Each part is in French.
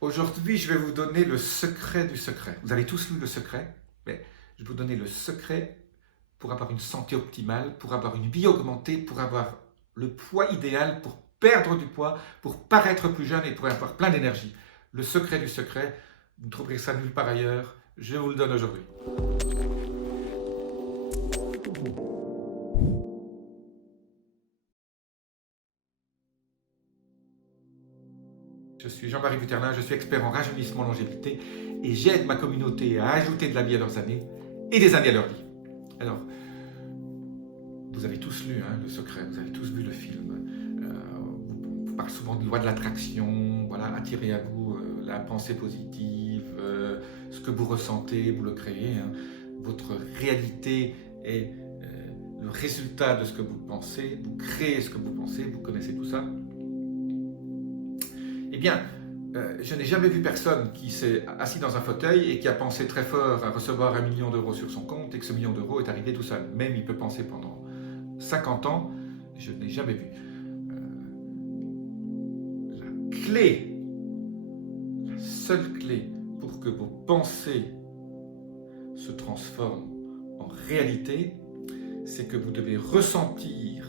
Aujourd'hui, je vais vous donner le secret du secret. Vous avez tous lu Le Secret, mais je vais vous donner le secret pour avoir une santé optimale, pour avoir une vie augmentée, pour avoir le poids idéal, pour perdre du poids, pour paraître plus jeune et pour avoir plein d'énergie. Le secret du secret, vous ne trouverez ça nulle part ailleurs. Je vous le donne aujourd'hui. Je suis Jean-Marie Vuterlin, je suis expert en rajeunissement longévité et j'aide ma communauté à ajouter de la vie à leurs années et des années à leur vie. Alors, vous avez tous lu Le Secret, vous avez tous vu le film. On parle souvent de loi de l'attraction, voilà, attirer à vous la pensée positive, ce que vous ressentez, vous le créez. Votre réalité est le résultat de ce que vous pensez, vous créez ce que vous pensez, vous connaissez tout ça. Eh bien, je n'ai jamais vu personne qui s'est assis dans un fauteuil et qui a pensé très fort à recevoir 1 million d'euros sur son compte et que ce million d'euros est arrivé tout seul. Même il peut penser pendant 50 ans, je ne l'ai jamais vu. La clé, la seule clé pour que vos pensées se transforment en réalité, c'est que vous devez ressentir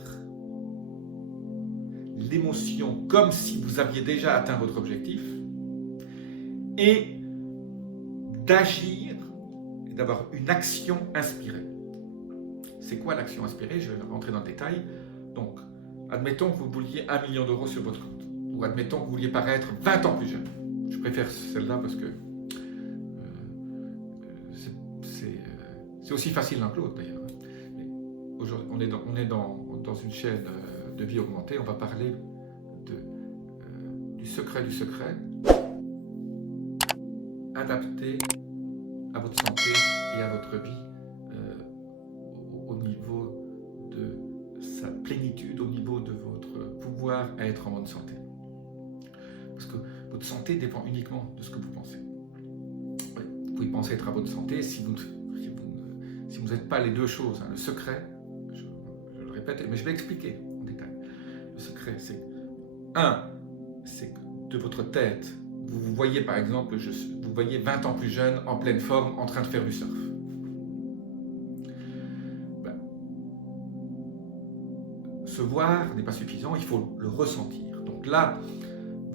l'émotion comme si vous aviez déjà atteint votre objectif et d'agir et d'avoir une action inspirée. C'est quoi l'action inspirée? Je vais rentrer dans le détail. Donc, admettons que vous vouliez 1 million d'euros sur votre compte, ou admettons que vous vouliez paraître 20 ans plus jeune. Je préfère celle-là parce que c'est aussi facile l'un que l'autre d'ailleurs. Aujourd'hui, on est dans une chaîne de vie augmentée. On va parler du secret du secret, adapté à votre santé et à votre vie au niveau de sa plénitude, au niveau de votre pouvoir à être en bonne santé. Parce que votre santé dépend uniquement de ce que vous pensez. Vous pouvez penser être en bonne santé si vous n'êtes pas les deux choses. Le secret, je le répète, mais je vais expliquer en détail. Le secret, c'est c'est que de votre tête, vous vous voyez par exemple, vous voyez 20 ans plus jeune, en pleine forme, en train de faire du surf. Se voir n'est pas suffisant, il faut le ressentir. Donc là,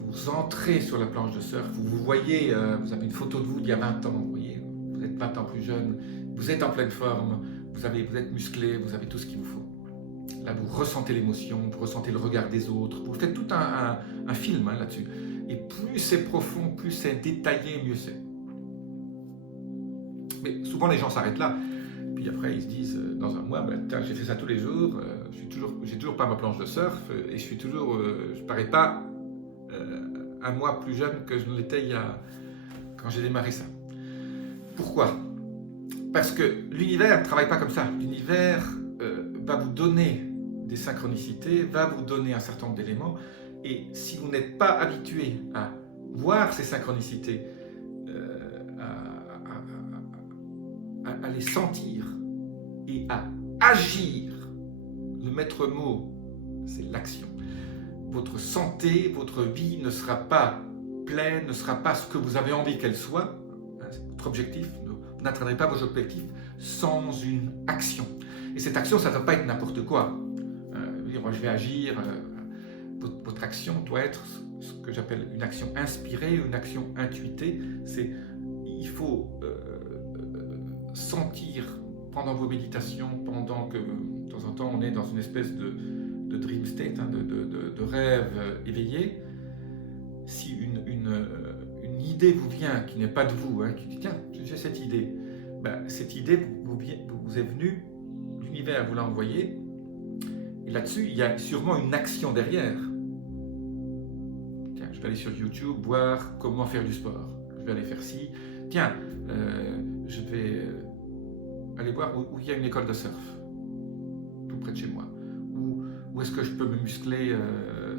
vous entrez sur la planche de surf, vous voyez, vous avez une photo de vous d'il y a 20 ans, vous voyez, vous êtes 20 ans plus jeune, vous êtes en pleine forme, vous êtes musclé, vous avez tout ce qu'il vous faut. Là, vous ressentez l'émotion, vous ressentez le regard des autres, vous faites tout un film là-dessus. Et plus c'est profond, plus c'est détaillé, mieux c'est. Mais souvent, les gens s'arrêtent là. Puis après, ils se disent, dans un mois, j'ai fait ça tous les jours, j'ai toujours pas ma planche de surf, et je parais pas un mois plus jeune que je ne l'étais quand j'ai démarré ça. Pourquoi? Parce que l'univers ne travaille pas comme ça. L'univers va vous donner des synchronicités, va vous donner un certain nombre d'éléments, et si vous n'êtes pas habitué à voir ces synchronicités, à les sentir et à agir, le maître mot, c'est l'action. Votre santé, votre vie ne sera pas pleine, ne sera pas ce que vous avez envie qu'elle soit, c'est votre objectif, vous n'atteindrez pas vos objectifs sans une action. Et cette action, ça ne doit pas être n'importe quoi. Moi, je vais agir. Votre action doit être ce que j'appelle une action inspirée, une action intuitée. Il faut sentir pendant vos méditations, pendant que de temps en temps on est dans une espèce de dream state, de rêve éveillé, si une idée vous vient qui n'est pas de vous, qui dit tiens, j'ai cette idée, cette idée vous est venue, l'univers vous l'a envoyée, et là-dessus il y a sûrement une action derrière. Tiens, je vais aller sur YouTube voir comment faire du sport, je vais aller faire ci, tiens, je vais aller voir où il y a une école de surf, tout près de chez moi. Où est-ce que je peux me muscler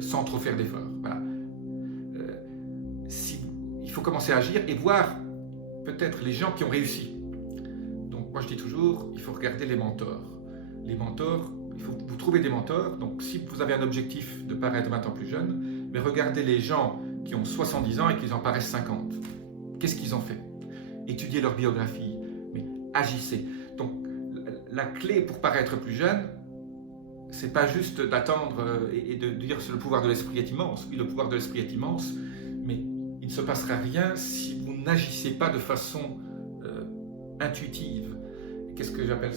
sans trop faire d'efforts. Voilà. Il faut commencer à agir et voir peut-être les gens qui ont réussi. Donc moi je dis toujours, il faut regarder les mentors. Les mentors, il faut vous trouver des mentors. Donc si vous avez un objectif de paraître 20 ans plus jeune, mais regardez les gens qui ont 70 ans et qui en paraissent 50. Qu'est-ce qu'ils ont fait? Étudiez leur biographie, mais agissez. Donc, la clé pour paraître plus jeune, c'est pas juste d'attendre et de dire que le pouvoir de l'esprit est immense. Oui, le pouvoir de l'esprit est immense, mais il ne se passera rien si vous n'agissez pas de façon intuitive. Qu'est-ce que j'appelle?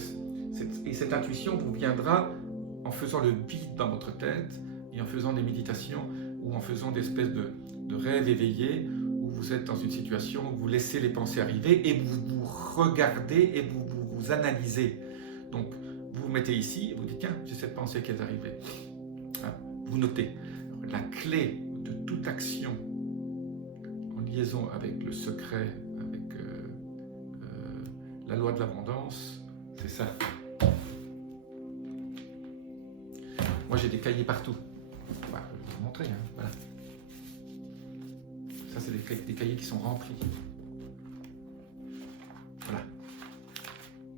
Et cette intuition vous viendra en faisant le vide dans votre tête et en faisant des méditations ou en faisant des espèces de rêves éveillés où vous êtes dans une situation où vous laissez les pensées arriver et vous vous regardez et vous analysez. Donc, vous vous mettez ici et vous dites, tiens, j'ai cette pensée qui est arrivée. Vous notez. La clé de toute action en liaison avec le secret, avec la loi de l'abondance, c'est ça. Moi, j'ai des cahiers partout. Je vais vous montrer. Voilà. Ça, c'est des cahiers qui sont remplis. Voilà.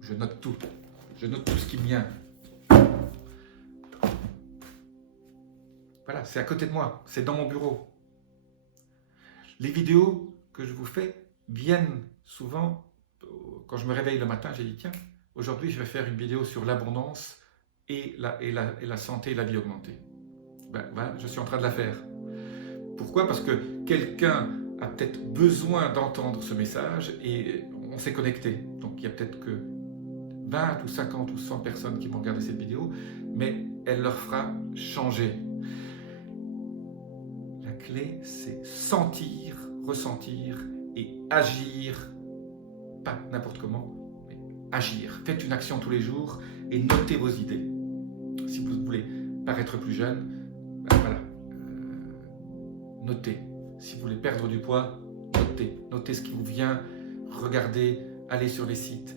Je note tout. Je note tout ce qui me vient. Voilà, c'est à côté de moi. C'est dans mon bureau. Les vidéos que je vous fais viennent souvent, quand je me réveille le matin, j'ai dit, tiens, aujourd'hui, je vais faire une vidéo sur l'abondance et la santé et la vie augmentée. Ben, voilà, je suis en train de la faire. Pourquoi? Parce que quelqu'un a peut-être besoin d'entendre ce message et on s'est connecté. Donc il y a peut-être que 20 ou 50 ou 100 personnes qui vont regarder cette vidéo, mais elle leur fera changer. La clé, c'est sentir, ressentir et agir, pas n'importe comment, mais agir. Faites une action tous les jours et notez vos idées. Si vous voulez paraître plus jeune, ben voilà, notez. Si vous voulez perdre du poids, notez. Notez ce qui vous vient, regardez, allez sur les sites,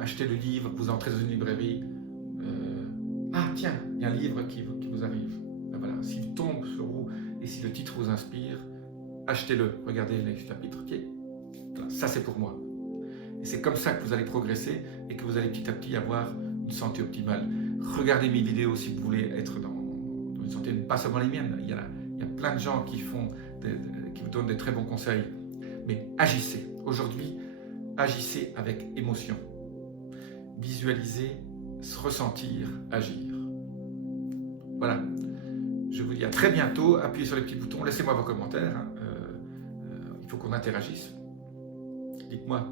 achetez le livre, vous entrez dans une librairie. Ah tiens, il y a un livre qui vous arrive. Ben voilà, s'il tombe sur vous et si le titre vous inspire, achetez-le, regardez les chapitres. Okay. Ça c'est pour moi. Et c'est comme ça que vous allez progresser et que vous allez petit à petit avoir une santé optimale. Regardez mes vidéos si vous voulez être dans une santé, pas seulement les miennes. Il y a plein de gens qui vous donnent des très bons conseils. Mais agissez. Aujourd'hui, agissez avec émotion. Visualisez, se ressentir, agir. Voilà. Je vous dis à très bientôt. Appuyez sur les petits boutons. Laissez-moi vos commentaires. Il faut qu'on interagisse. Dites-moi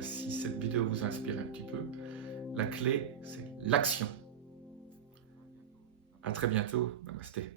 si cette vidéo vous inspire un petit peu. La clé, c'est l'action. À très bientôt. Namasté.